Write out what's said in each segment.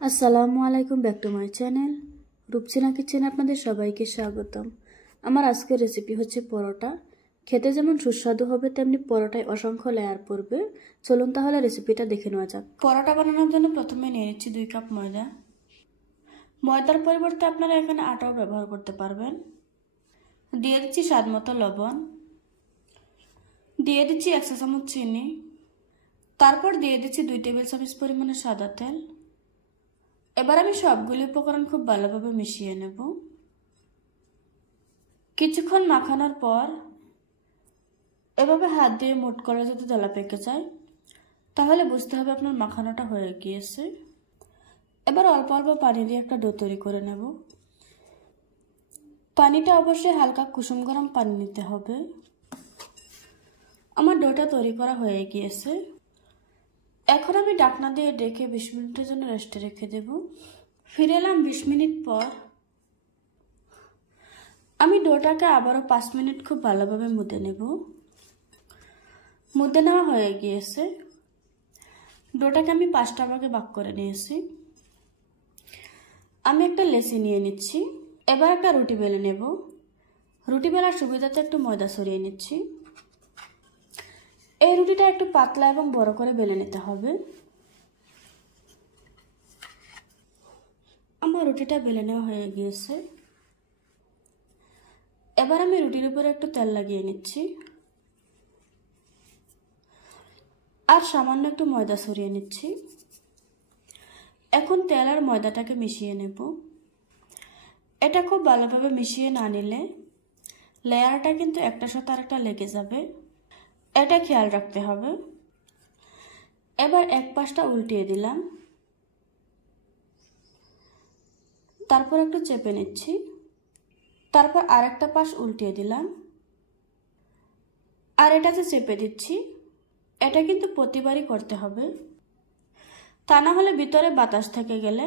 আসসালামু আলাইকুম, back to my channel Rupchina কিচেনে আপনাদের সবাইকে স্বাগতম। আমার আজকের রেসিপি হচ্ছে পরোটা। খেতে যেমন সুস্বাদু হবে তেমনি পরোটায় অসংখ্য লেয়ার পড়বে। চলুন তাহলে রেসিপিটা দেখে নেওয়া যাক। পরোটা বানানোর জন্য প্রথমে নিয়ে নিচ্ছি 2 কাপ ময়দা। ময়দার পরিবর্তে আপনারা এখানে আটাও ব্যবহার করতে পারবেন। দিয়ে দিচ্ছি স্বাদ মতো লবণ, দিয়ে দিচ্ছি 1 চা চামচ চিনি, তারপর দিয়ে দিচ্ছি 2 টেবিল চামচ পরিমাণে সাদা তেল। এবার আমি সবগুলি উপকরণ খুব ভালোভাবে মিশিয়ে নেব। কিছুক্ষণ মাখানোর পর এভাবে হাত দিয়ে মুঠ করে যদি দলা পেকে যায় তাহলে বুঝতে হবে আপনার মাখানোটা হয়ে গিয়েছে। এবার অল্প অল্প পানি দিয়ে একটা ডো তৈরি করে নেব। পানিটা অবশ্যই হালকা কুসুম গরম পানি নিতে হবে। আমার ডোটা তৈরি করা হয়ে গিয়েছে। এখন আমি ঢাকনা দিয়ে ঢেকে 20 মিনিটের জন্য রেস্টে রেখে দেব। ফিরে এলাম 20 মিনিট পর। আমি ডোটাকে আবারও 5 মিনিট খুব ভালোভাবে মুদে নেব। মুদে নেওয়া হয়ে গিয়েছে। ডোটাকে আমি 5টা ভাগে ভাগ করে নিয়েছি। আমি একটা লেচি নিয়ে নিচ্ছি। এবার একটা রুটি বেলে নেব। রুটি বেলার সুবিধাতে একটু ময়দা ছড়িয়ে নিচ্ছি। এই রুটিটা একটু পাতলা এবং বড় করে বেলে নিতে হবে। আমার রুটিটা বেলে নেওয়া হয়ে গিয়েছে। এবার আমি রুটির উপরে একটু তেল লাগিয়ে নিচ্ছি আর সামান্য একটু ময়দা ছড়িয়ে নিচ্ছি। এখন তেল আর ময়দাটাকে মিশিয়ে নেব। এটা খুব ভালোভাবে মিশিয়ে না নিলে লেয়ারটা কিন্তু একটার সাথে আরেকটা লেগে যাবে, এটা খেয়াল রাখতে হবে। এবার এক পাশটা উল্টিয়ে দিলাম, তারপর একটু চেপে নিচ্ছি, তারপর আরেকটা পাশ উল্টিয়ে দিলাম আর এটাতে চেপে দিচ্ছি। এটা কিন্তু প্রতিবারই করতে হবে, তা না হলে ভিতরে বাতাস থেকে গেলে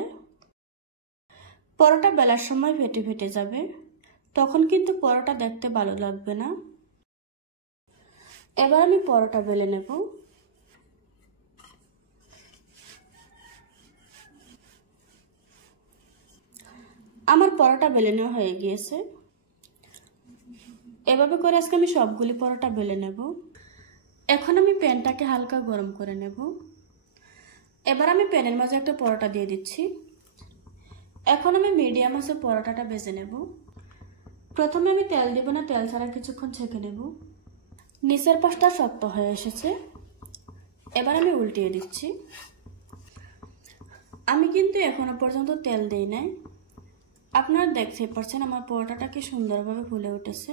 পরোটা বেলার সময় ফেটে ফেটে যাবে, তখন কিন্তু পরোটা দেখতে ভালো লাগবে না। এবার আমি পরোটা বেলে নেব। আমার পরোটা বেলে নেওয়া হয়ে গিয়েছে। এভাবে করে আজকে আমি সবগুলি পরোটা বেলে নেব। এখন আমি প্যানটাকে হালকা গরম করে নেব। এবার আমি প্যানের মাঝে একটা পরোটা দিয়ে দিচ্ছি। এখন আমি মিডিয়াম আঁচে পরোটাটা ভেজে নেব। প্রথমে আমি তেল দেব না, তেল ছাড়া কিছুক্ষণ ছেঁকে নেব। নিচের পাশটা শক্ত হয়ে এসেছে। এবার আমি উল্টিয়ে দিচ্ছি। আমি কিন্তু এখনো পর্যন্ত তেল দেই নাই। আপনারা দেখতে পাচ্ছেন আমার পরোটাটা কি সুন্দরভাবে ফুলে উঠেছে।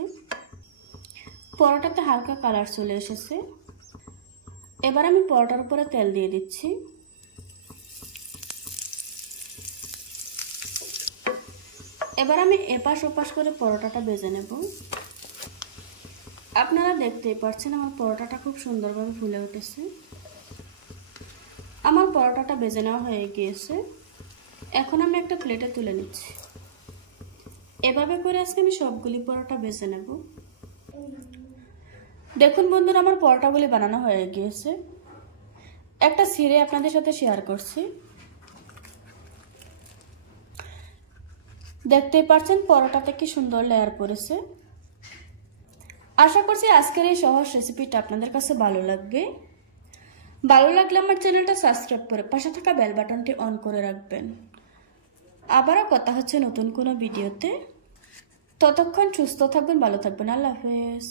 পরোটাতে হালকা কালার চলে এসেছে। এবার আমি পরোটার উপরে তেল দিয়ে দিচ্ছি। এবার আমি এপাশ ওপাশ করে পরোটাটা ভেজে নেব। আপনারা দেখতেই পাচ্ছেন আমার পরোটাটা খুব সুন্দরভাবে ফুলে উঠেছে। আমার পরোটাটা ভেজে নেওয়া হয়ে গিয়েছে। এখন আমি একটা প্লেটে তুলে নিচ্ছি। এভাবে করে আজকে আমি সবগুলি পরোটা ভেজে নেব। দেখুন বন্ধুরা, আমার পরোটাগুলি বানানো হয়ে গিয়েছে। একটা ছিঁড়ে আপনাদের সাথে শেয়ার করছি। দেখতেই পাচ্ছেন পরোটাতে কি সুন্দর লেয়ার পড়েছে। আশা করছি আজকের এই সহজ রেসিপিটা আপনাদের কাছে ভালো লাগবে। ভালো লাগলে আমার চ্যানেলটা সাবস্ক্রাইব করে পাশে থাকা বেল বাটনটি অন করে রাখবেন। আবারও কথা হচ্ছে নতুন কোনো ভিডিওতে। ততক্ষণ সুস্থ থাকবেন, ভালো থাকবেন। আল্লাহ হাফেজ।